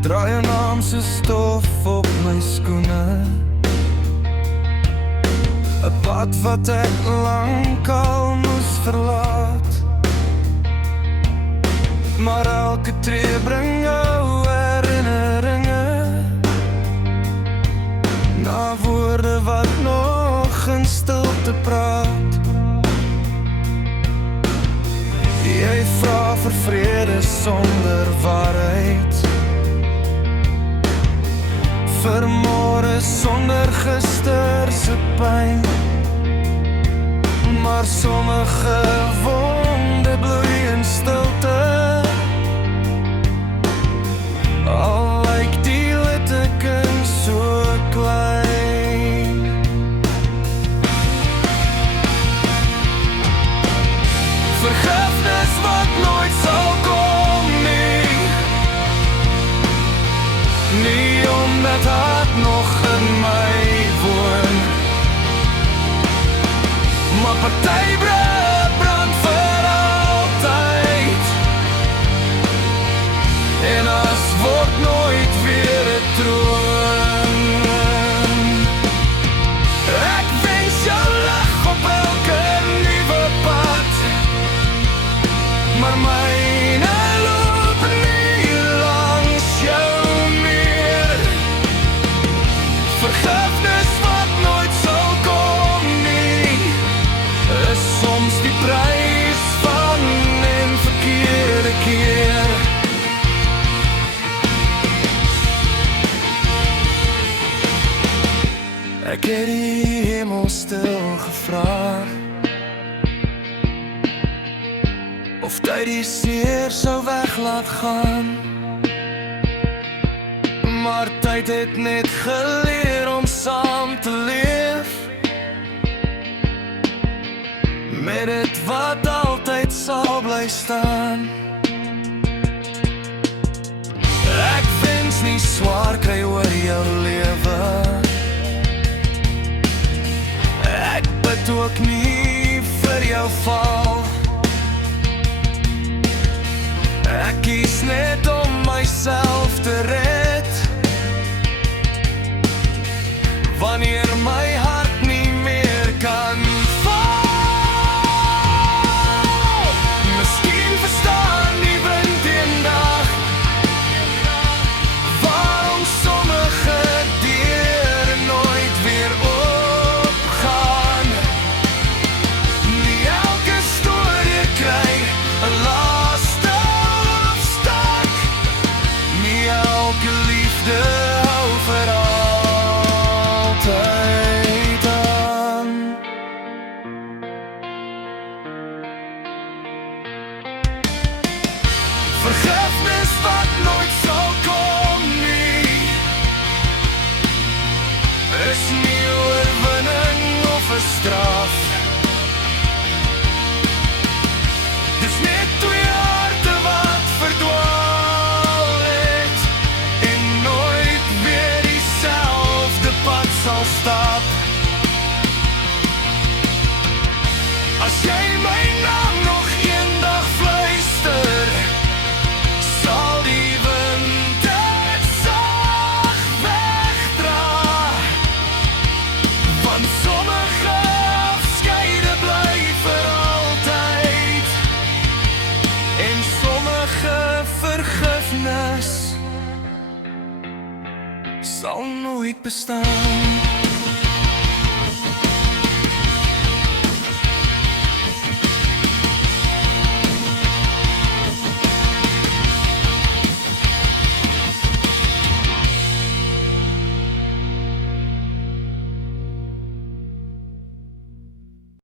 Draai 'n naam se stof op my skoene, 'n pad wat ek lankal moes verlaat. Maar elke tree bring jou herinneringe, na woorde wat nog in stilte praat. Jy vra vir vrede sonder waarheid, vir môre sonder gister se pyn. Maar sommige wonde bloei in stilte, al lyk die litteken so klein. Vergifnis wat nooit sal kom nie, nie omdat haat nog in my woon, maar party brand vir altyd, en as word nooit weer 'n troon. Ek wens jou lag op elke nuwe pad, maar myne loop nie langs jou meer. Vergifnis wat nooit sal kom nie, is soms die prys van 'n verkeerde keer. Ek het die hemel stil gevra, of tyd die seer sou weg laat gaan, maar tyd het net geleer om saam te leef, met dit wat altyd sal bly staan. Ek wens nie swaar kry oor jou lewe, ek bid ook nie vir jou val. Ek kies net om myself te red, wanneer my hart nie meer kan val. Miskien verstaan die wind eendag waarom sommige deure nooit weer oopgaan. Nie elke storie kry 'n laaste hoofstuk, nie elke liefde hou vir altyd aan. Vergifnis wat nooit sal kom nie, is nie 'n oorwinning of 'n straf. Dis net twee harte wat verdwaal het, en nooit weer dieselfde pad sal stap. As jy my naam nog eendag fluister, sal die wind dit sag wegdra, want sommige afskeide bly vir altyd, en sommige vergifnis sal nooit bestaan.